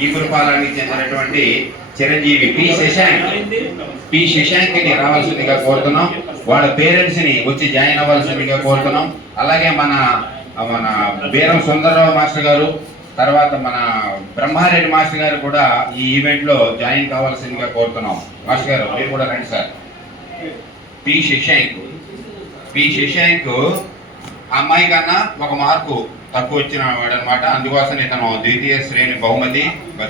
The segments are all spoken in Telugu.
ఈ ఈపురపాలెంకి చెందినటువంటి చిరంజీవి పి శశాంక్. పి శశాంక్ని రావాల్సిందిగా కోరుతున్నాం. వాళ్ళ పేరెంట్స్ని వచ్చి జాయిన్ అవ్వాల్సిందిగా కోరుతున్నాం. అలాగే మన మన బీరం సుందరరావు మాస్టర్ గారు తర్వాత మన బ్రహ్మారెడ్డి మాస్టర్ గారు కూడా ఈ ఈవెంట్లో జాయిన్ కావాల్సిందిగా కోరుతున్నాం. మాస్టర్ గారు మీరు కూడా రండి sir. P Shashank. P Shashank ఆ అమ్మాయి కన్నా ఒక మార్కు తక్కువ వచ్చిన వాడు అనమాట అందుకోసం ఇతను ద్వితీయ శ్రేణి బహుమతి.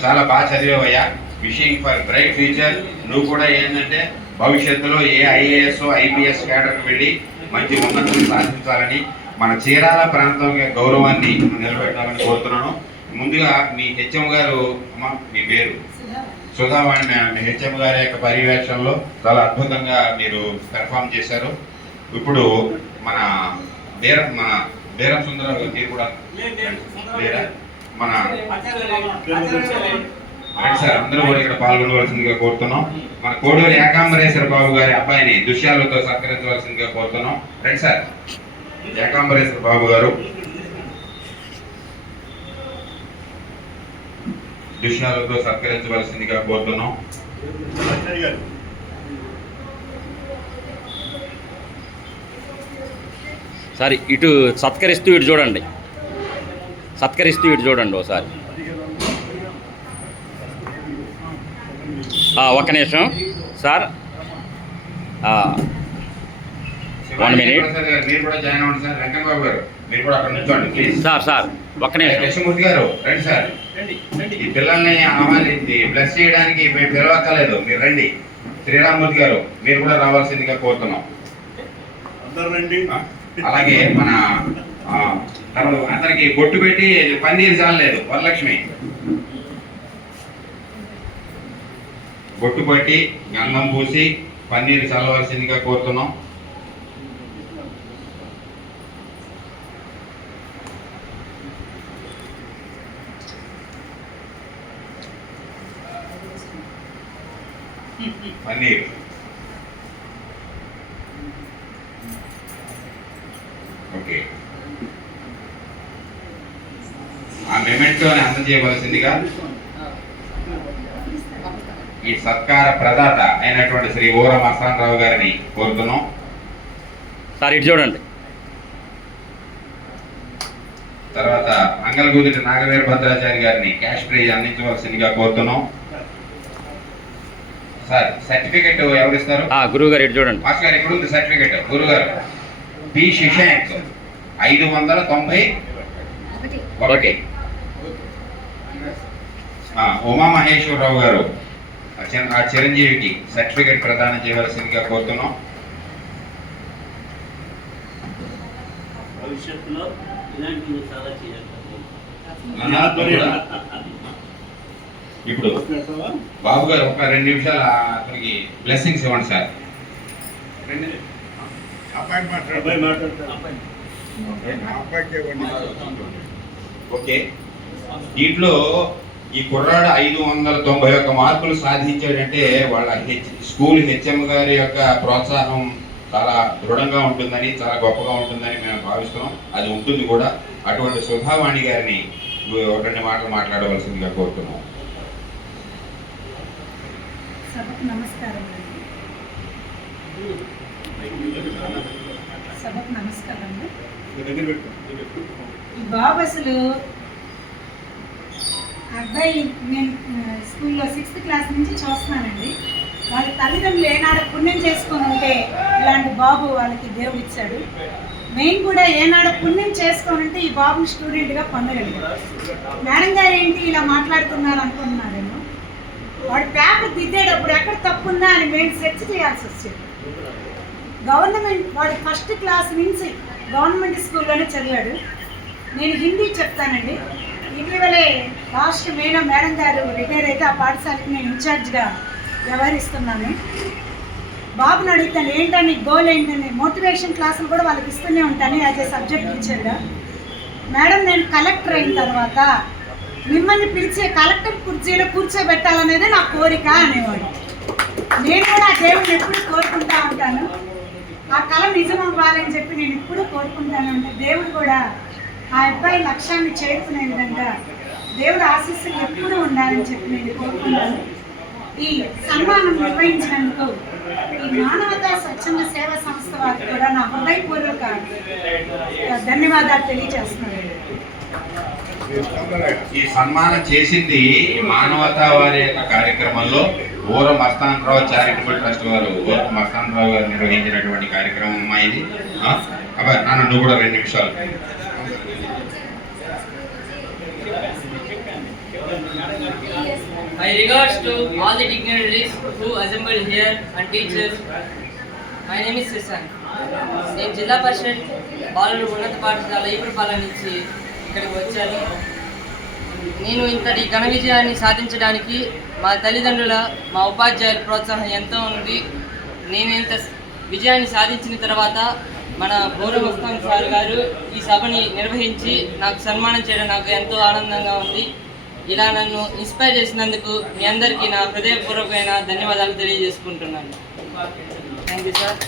చాలా బాగా చదివేవయ్యా. విషింగ్ ఫర్ బ్రైట్ ఫ్యూచర్ నువ్వు కూడా ఏంటంటే భవిష్యత్తులో ఏ ఐఏఎస్ ఐపీఎస్ కేటర్కి వెళ్ళి మంచి ఉన్నతులు సాధించాలని మన చీరాల ప్రాంతం యొక్క గౌరవాన్ని నిలబెట్టాలని కోరుతున్నాను. ముందుగా మీ హెచ్ఎం గారు అమ్మ మీ పేరు? సుధావాణి మ్యామ్ హెచ్ఎం గారి యొక్క పర్యవేక్షణలో చాలా అద్భుతంగా మీరు పెర్ఫామ్ చేశారు. ఇప్పుడు మన బీర మన సుందరరావు గారు మీరు కూడా లేరా మన సార్ అందరూ కూడా ఇక్కడ పాల్గొనవలసిందిగా కోరుతున్నాం. మన కోడూరు ఏకాంబరేశ్వర బాబు గారి అబ్బాయిని దుశ్యాలతో సత్కరించవలసిందిగా కోరుతున్నాం. రండి సార్. ఏకాంబరేశ్వర బాబు గారు. దుశ్యాలతో సత్కరించవలసిందిగా కోరుతున్నాం. సార్ ఇటు సత్కరిస్తూ ఇటు చూడండి. సత్కరిస్తూ ఇటు చూడండి ఒకసారి. ఆ, ఒక్క నిమిషం. సార్ జాయిన్ అవ్వండి సార్. సార్ సార్ ఒక్క నిమిషం. లక్ష్మూర్తి గారు రండి సార్. ఈ పిల్లల్ని ఆహ్వానించి బ్లెస్ చేయడానికి మేము పిలవక్కలేదు మీరు రండి. శ్రీరామూర్తి గారు మీరు కూడా రావాల్సిందిగా కోరుతున్నాం. అందరూ రండి. అలాగే మన తను అతనికి బొట్టు పెట్టి పన్నీర్ చాలలేదు వరలక్ష్మి. బొట్టు పట్టి గంధం పూసి పన్నీర్ చల్లవలసిందిగా కోరుతున్నాం. పన్నీర్. ఓకే. ఆ మెమెంటోని అందజేయవలసిందిగా ఈ సత్కార ప్రదాత అయినటువంటి శ్రీ ఊర మస్తానరావు గారిని కోరుతున్నాం. సార్ ఇటు చూడండి. తర్వాత మంగళగూదిటి నాగవీర భద్రాచారి గారిని క్యాష్ ప్రైజ్ అందించవలసిందిగా కోరుతున్నాం. సార్ సర్టిఫికెట్ ఎవరిస్తారు? గురువు గారు ఇటు చూడండి. మాస్టర్ గారు ఇక్కడ ఉంది సర్టిఫికెట్ గురుగారు పి శశాంక్ ఐదు వందల తొంభై ఒకటి. ఆ, ఉమా మహేశ్వరరావు గారు ఆ చిర- ఆ చిరంజీవికి సర్టిఫికెట్ ప్రదానం చేయవలసిందిగా కోరుతున్నాం. భవిష్యత్తులో ఇలాంటివి చాలా. ఇప్పుడు బాబు గారు ఒక రెండు నిమిషాలు అతనికి బ్లెస్సింగ్స్ ఇవ్వండి సార్. రెండు అబ్బాయి మాట్లాడు అబ్బాయి మాట్లాడతారు ఓకే. దీంట్లో ఈ కుర్రాడు ఐదు వందల తొంభై ఒక్క మార్కులు సాధించాడంటే వాళ్ళ హెచ్ స్కూల్ హెచ్ఎం గారి యొక్క ప్రోత్సాహం చాలా దృఢంగా ఉంటుందని చాలా గొప్పగా ఉంటుందని మేము భావిస్తున్నాం. అది ఉంటుంది కూడా. అటువంటి సుధావాణి గారిని ఒక రెండు మాటలు మాట్లాడవలసిందిగా కోరుతున్నాం. సభకు నమస్కారం సభకు నమస్కారం ఈ బాబు అసలు అబ్బాయి నేను స్కూల్లో సిక్స్త్ క్లాస్ నుంచి చూస్తున్నానండి. వాళ్ళ తల్లిదండ్రులు ఏనాడు పుణ్యం చేసుకొని ఉంటే ఇలాంటి బాబు వాళ్ళకి దేవుడు ఇచ్చాడు. మేము కూడా ఏనాడు పుణ్యం చేసుకొని ఉంటే ఈ బాబుని స్టూడెంట్గా పొందగలిగాం. మేడం గారు ఏంటి ఇలా మాట్లాడుతున్నారు అనుకుంటున్నారేమో? వాడు పేపర్ దిద్దేటప్పుడు ఎక్కడ తప్పు ఉందా అని మేము సెర్చ్ చేయాల్సి వచ్చేది. గవర్నమెంట్ వాడు ఫస్ట్ క్లాస్ నుంచి గవర్నమెంట్ స్కూల్లోనే చదివాడు. నేను హిందీ చెప్తానండి. ఇటీవలే లాస్ట్ మేడం మేడం గారు రిటైర్ అయితే ఆ పాఠశాలకు నేను ఇన్ఛార్జ్గా వ్యవహరిస్తున్నాను. బాబుని అడుగుతాను ఏంటని గోల్ ఏంటని? మోటివేషన్ క్లాసులు కూడా వాళ్ళకి ఇస్తూనే ఉంటాను యాజ్ ఏ సబ్జెక్ట్ టీచర్గా. మేడం నేను కలెక్టర్ అయిన తర్వాత మిమ్మల్ని పిలిచే కలెక్టర్ కుర్చీలో కూర్చోబెట్టాలనేదే నా కోరిక అనేవాడు. నేను కూడా దేవుడిని ఎప్పుడు కోరుకుంటా ఉంటాను. ఆ కళ నిజం అవ్వాలని చెప్పి నేను ఇప్పుడు కోరుకుంటాను అంటే దేవుడు కూడా ఆ అబ్బాయి లక్ష్యాన్ని చేరుకునే విధంగా దేవుడు ఆశీస్సులు ఎప్పుడూ ఉండాలని చెప్పి నేను కోరుకుంటాను. ఈ సన్మానం నిర్వహించినందుకు ఈ మానవతా స్వచ్ఛంద సేవా సంస్థ వారికి కూడా నా హృదయపూర్వక ధన్యవాదాలు తెలియజేస్తున్నాను. ఈ సన్మానం చేసింది మానవతా వారి యొక్క కార్యక్రమంలో ఊర మస్తానరావు చారిటబుల్ ట్రస్ట్ వారు ఊర మస్తానరావు గారు నిర్వహించినటువంటి కార్యక్రమం అమ్మా ఇది ఆ? నాన్న నువ్వు కూడా రెండు నిమిషాలు My regards to all the dignitaries who assembled here and teachers. My name is Sisan. నేను జిల్లా పరిషత్ బాలుర ఉన్నత పాఠశాల ఈపురపాలెం నుంచి ఇక్కడికి వచ్చాను నేను ఇంతటి ఘన విజయాన్ని సాధించడానికి మా తల్లిదండ్రుల మా ఉపాధ్యాయుల ప్రోత్సాహం ఎంతో ఉంది. నేను ఇంత విజయాన్ని సాధించిన తర్వాత మన గౌరవస్థాన్ సార్ గారు ఈ సభని నిర్వహించి నాకు సన్మానం చేయడం నాకు ఎంతో ఆనందంగా ఉంది. ఇలా నన్ను ఇన్స్పైర్ చేసినందుకు మీ అందరికీ నా హృదయపూర్వకమైన ధన్యవాదాలు తెలియజేసుకుంటున్నాను. Thank you sir.